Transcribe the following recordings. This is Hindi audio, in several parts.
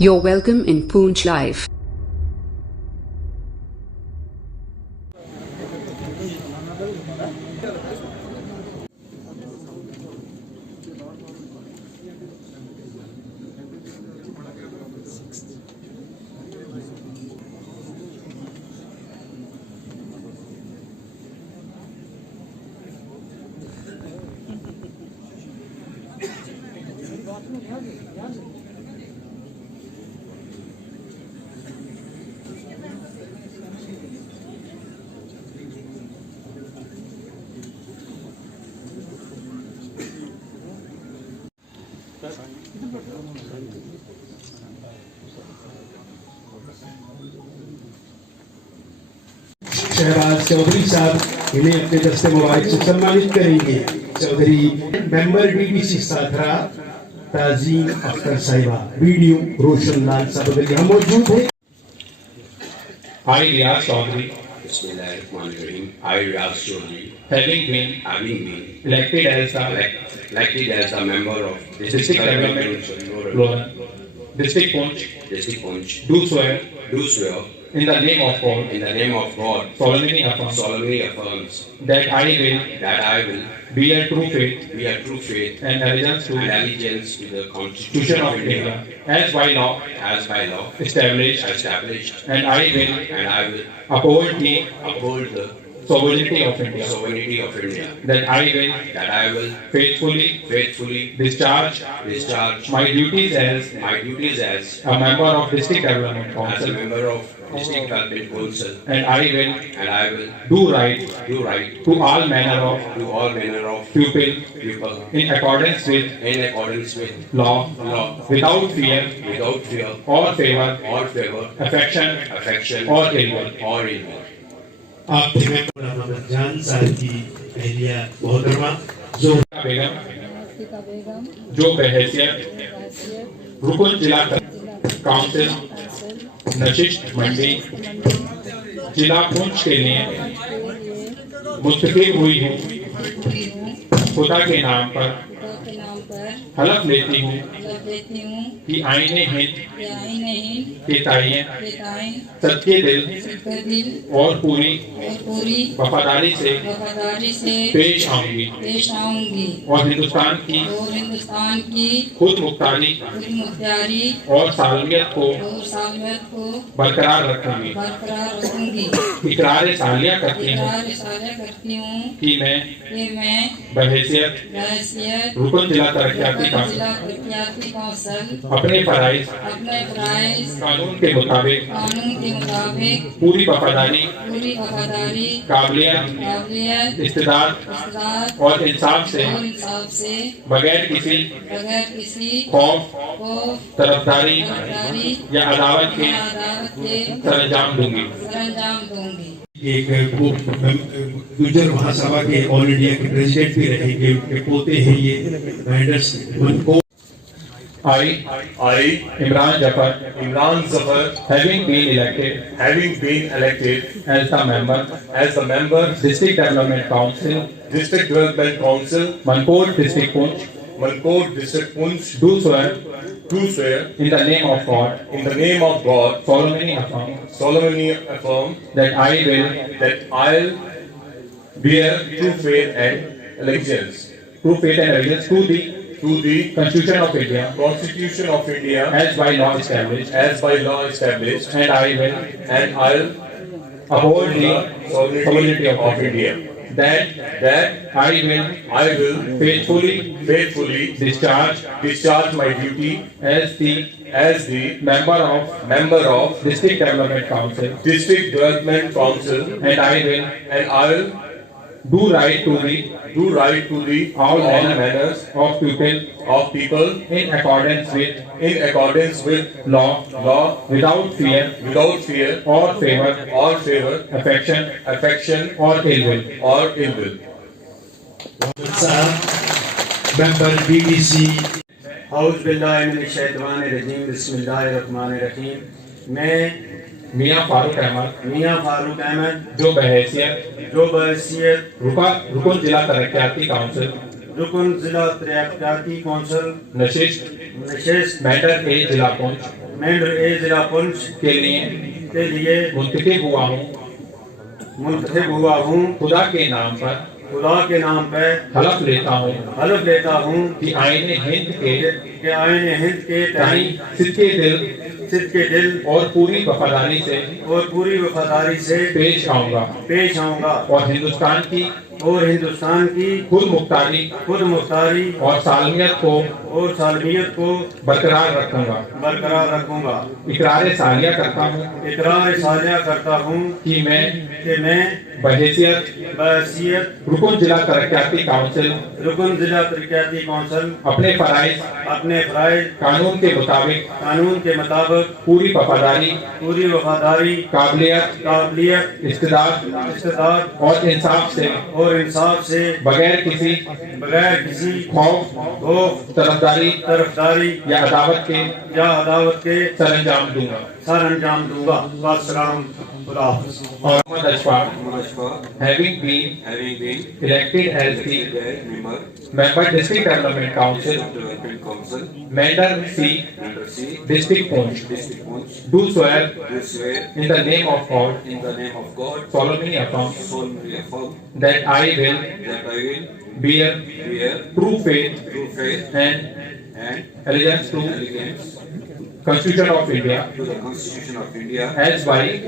You're welcome in Poonch Live. Shahbaz Chaudhary साहब इन्हें अपने दस्ते मुबारक से सम्मानित करेंगे। चौधरी मेंबर बीबीसी साथरा ताजीम अख्तर साहिबा, वीडियो रोशन लाल साहब यहाँ मौजूद है। I, Riyaz Chaudhary, Bismillahirrahmanirrahim. I, Riyaz Chaudhary, having been elected as a member of District Development District Poonch, do swear in the name of God, solemnly affirms that I will bear true faith and allegiance to the Constitution of India as by law established, and I will uphold the sovereignty of India, that I will faithfully discharge my duties as a member of District Development Council, and I will do right to all manner of pupil in accordance with law, without fear or favor, affection or ill will. आप जान साहब की अहलिया मोहतरमा जो बहैसियत रुकन जिला काउंसिल नशिस्त मंडी जिला पुंछ के लिए मुस्तकीम हुई हूँ, खुदा के नाम पर हलफ लेती हूँ कि आईने हिंद के ताईं सच्चे दिल और पूरी वफादारी से पेश आऊंगी और हिंदुस्तान की खुद मुख्तारी और सालमियत को बरकरार रखूंगी। इकरार सालिया करती हूँ कि मैं बहैसियत रुकन जिला तरक्याती काउंसिल अपने फराइज कानून के मुताबिक पूरी वफादारी काबिलियत इस्तेदाद और इंसाफ से बगैर किसी खौफ तरफदारी या अदावत के सरंजाम दूंगी। एक गुजर महासभा के ऑल इंडिया के प्रेसिडेंट भी रहेंगे, उनके पोते हैं ये Mahendra मनकोर। I, Imran Zafar, having been elected as the member District Development Council, Mankoor District Poonch, do swear in the name of God, solemnly affirm that I'll bear true faith and allegiance to the Constitution of India as by law established, and I'll uphold the sovereignty of India, that I will faithfully discharge my duty as the member of District Development Council, and I will do right to the all manners of people in accordance with law, without fear or favor, affection or ill will. Member BBC बिस्मिल्लाहिर्रहमानिर्रहीम। मैं मियां फारूक अहमद जो बहैसियत रुकन जिला तरक्याती काउंसिल नशिस्त मैटर ए जिला पुंछ मेंढर ए जिला पुंछ के लिए मुंतखब हुआ हूँ खुदा के नाम पर हलफ लेता हूँ कि आईने हिंद के ताई सिद्के दिल और पूरी वफादारी से पेश आऊंगा और हिंदुस्तान की खुद मुख्तारी और सालमियत को बरकरार रखूंगा। इकरार सालिया करता हूँ कि मैं बहैसियत रुकन जिला तरक्याती काउंसिल अपने फराइज कानून के मुताबिक पूरी वफादारी काबिलियत इस्तेदाद और इंसाफ से बगैर किसी खौफ तरफदारी या अदावत के सरंजाम दूंगा। Muhammad Ashfaq, having been elected as the member District Development Council, Mender C, District Poonch, do swear in the name of God, solemnly affirm that I will bear true faith and allegiance to Constitution of India as by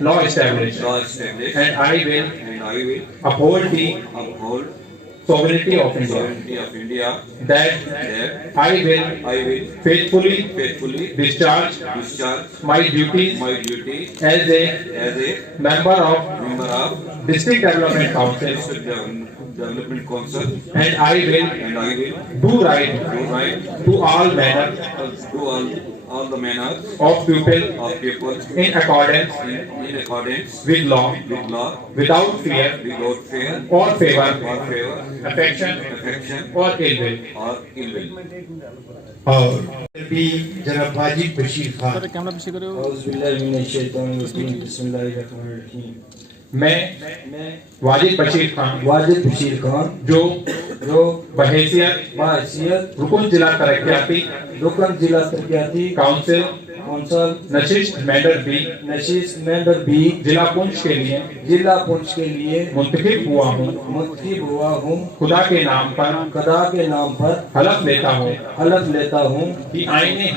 law established, and I will uphold the sovereignty of India, that I will faithfully discharge my duties as a member of District Development Council, and I will do right to all manner of people in accordance with law, without fear or favor, affection or ill will. और भी जनाब वाजिद बशीर खान। मैं वाजिद बशीर खान जो बहैसियत रुकन जिला तरक्याती काउंसिल नशिस्त मेंढर बी जिला पुंछ के लिए मुंतखब हुआ हूँ खुदा के नाम पर हलफ लेता हूँ कि आईने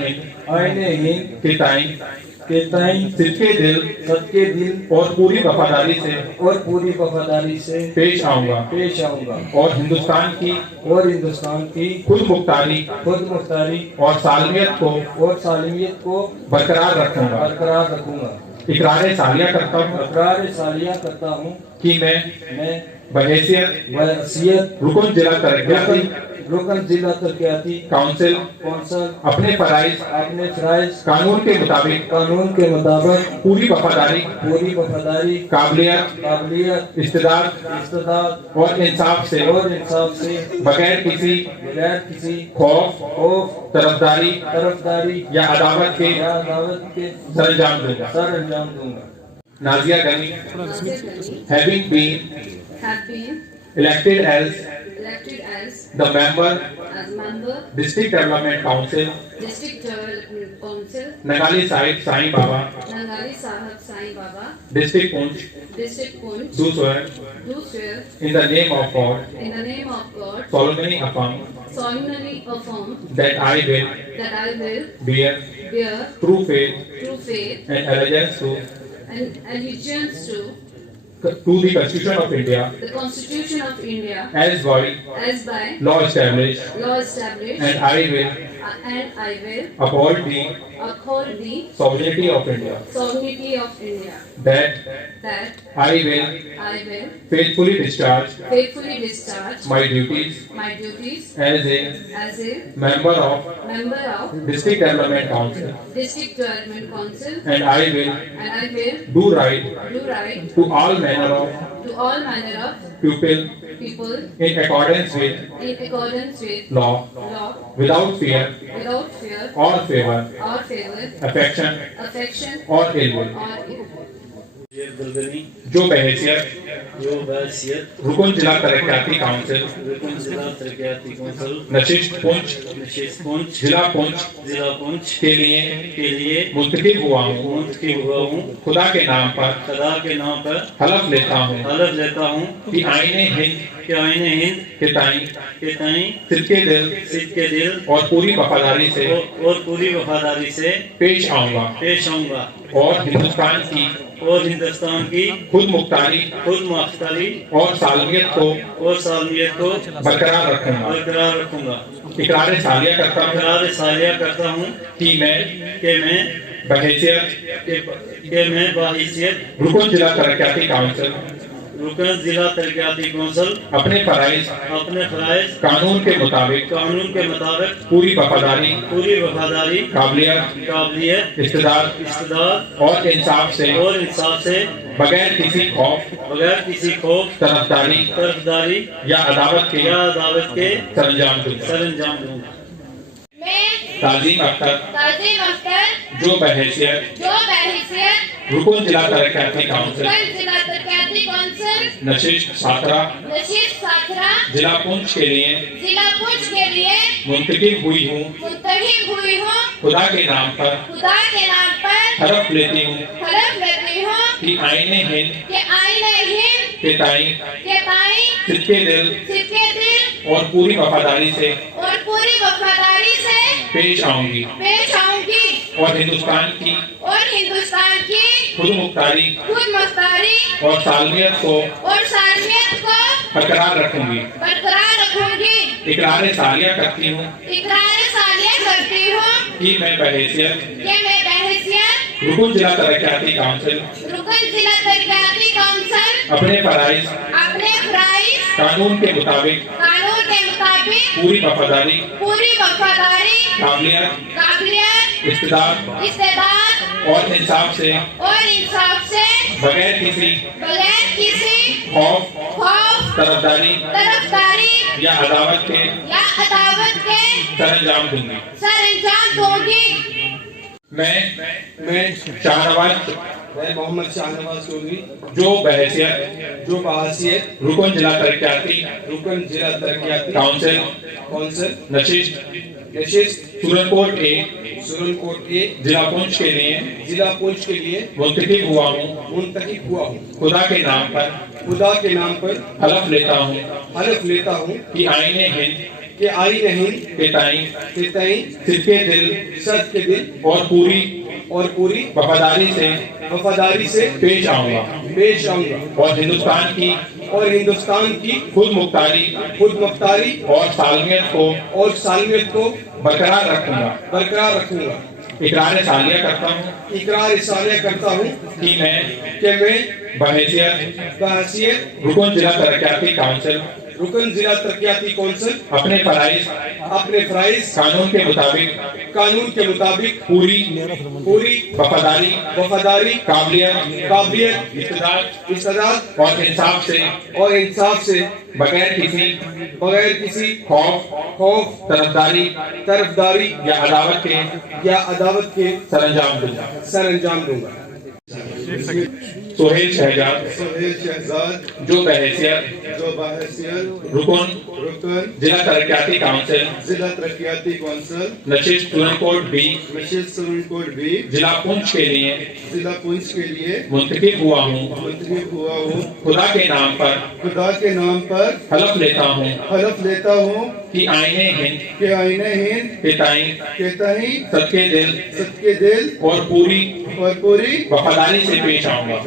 हिंद के ताई सिद्के दिल और पूरी वफादारी से पेश आऊंगा और हिंदुस्तान की खुद मुख्तारी और सालमियत को बरकरार रखूंगा। इकरार सालिया करता हूँ कि मैं बहैसियत रुकन जिला तरक्याती काउंसिल अपने फराइज कानून के मुताबिक पूरी वफादारी काबिलियत इस्तेदाद और इंसाफ से बगैर किसी खौफ तरफदारी या अदावत के सरंजाम दूंगा। Nazia Ghani, having been elected as the member District Development Council Nangali Sahib Sai Baba District Poonch do swear in the name of God solemnly affirm that I will bear true faith and allegiance to the Constitution of India as by law established, and I will uphold the sovereignty of India, that I will faithfully discharge my duties as a member of District Development Council, and I will do right to all manner of people in accordance with law, without fear or favor, affection or ill will, जो बहैसियत जो बहैसियत रुकन जिला तरक्याती काउंसिल रुकन जिला तरक्याती कौंसिल नशिस्त पुंछ नशीस पुंछ जिला पुंछ जिला पुंछ के लिए मुंतखब हुआ हूँ। मुंतखब हुआ हूँ। खुदा के नाम पर खुदा के नाम पर हलफ लेता हूँ हलफ लेता हूँ कि आईने हिंद कि आईने हिंद के ताई के सिद्के दिल और पूरी वफादारी से पूरी वफादारी से पेश आऊंगा और हिंदुस्तान की खुद मुख्तारी और सालमियत को बरकरार रखूंगा। इकरार सालिया करता हूँ कि मैं बहैसियत रुकन जिला तरक्याती काउंसिल अपने फराइज कानून के मुताबिक पूरी वफादारी काबिलियत इस्तेदाद और इंसाफ से बगैर किसी खौफ तरफदारी या अदावत के सरंजाम दूंगा। ताज़ीम अख्तर जो बहैसियत रुकन जिला तरक्याती काउंसिल नशिस्त साथरा जिला पुंछ के लिए मुंतखब हुई हूँ। खुदा के नाम पर हलफ लेती हूँ कि आईने हिंद के ताई सिद्के दिल और पूरी वफादारी से पेश आऊंगी और हिंदुस्तान की खुद मुख्तारी और सालमियत को बरकरार रखूंगी। इकरार सालिया करती हूँ कि मैं बहैसियत रुकन जिला तरक्याती काउंसिल अपने फराइज कानून के मुताबिक पूरी वफादारी काबिलियत इस्तेदाद और इंसाफ से बगैर किसी खौफ तरफदारी या अदावत के सरंजाम दूंगी। मैं मोहम्मद शाहनवाज चौधरी जो बहैसियत रुकन जिला तरक्याती काउंसिल नशिस्त सुरनकोट ए जिला पुंछ के लिए मुंतखब हुआ हूँ। खुदा के नाम पर हलफ लेता हूँ कि आईने हिंद के ताई सिद्के दिल और पूरी वफादारी से पेश आऊंगा और हिंदुस्तान की खुद मुख्तारी और सालमियत को बरकरार रखूंगा। इकरार सालिया करता हूँ कि मैं बहैसियत रुकन जिला तरक्याती काउंसिल अपने फराइज कानून के मुताबिक पूरी वफादारी काबिलियत इस्तेदाद और इंसाफ से बगैर किसी खौफ तरफदारी या अदावत के सरंजाम दूंगा। सोहेल शहजाद जो बहैसियत रुकन जिला तरक्याती काउंसिल नशिस्त सुरनकोट बी जिला पुंछ के लिए मुंतखब हुआ हूँ। खुदा के नाम पर हलफ लेता हूँ कि आईने हिंद के ताई सदके दिल और पूरी वफादारी से पेश आऊंगा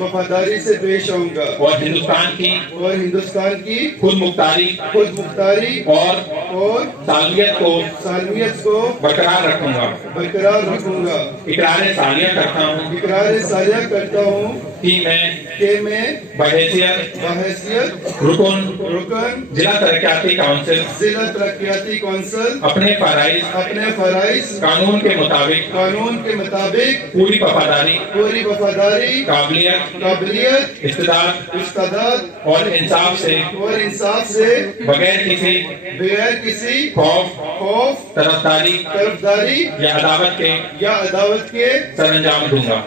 और हिंदुस्तान की खुद मुख्तारी और सालमियत को बरकरार रखूंगा। इकरार सालिया करता हूँ कि मैं बहैसियत रुकन जिला तरक्याती काउंसिल अपने फराइज कानून के मुताबिक पूरी वफादारी काबिलियत इस्तेदाद और इंसाफ से बगैर किसी खौफ तरफदारी या अदावत के सरंजाम दूंगा।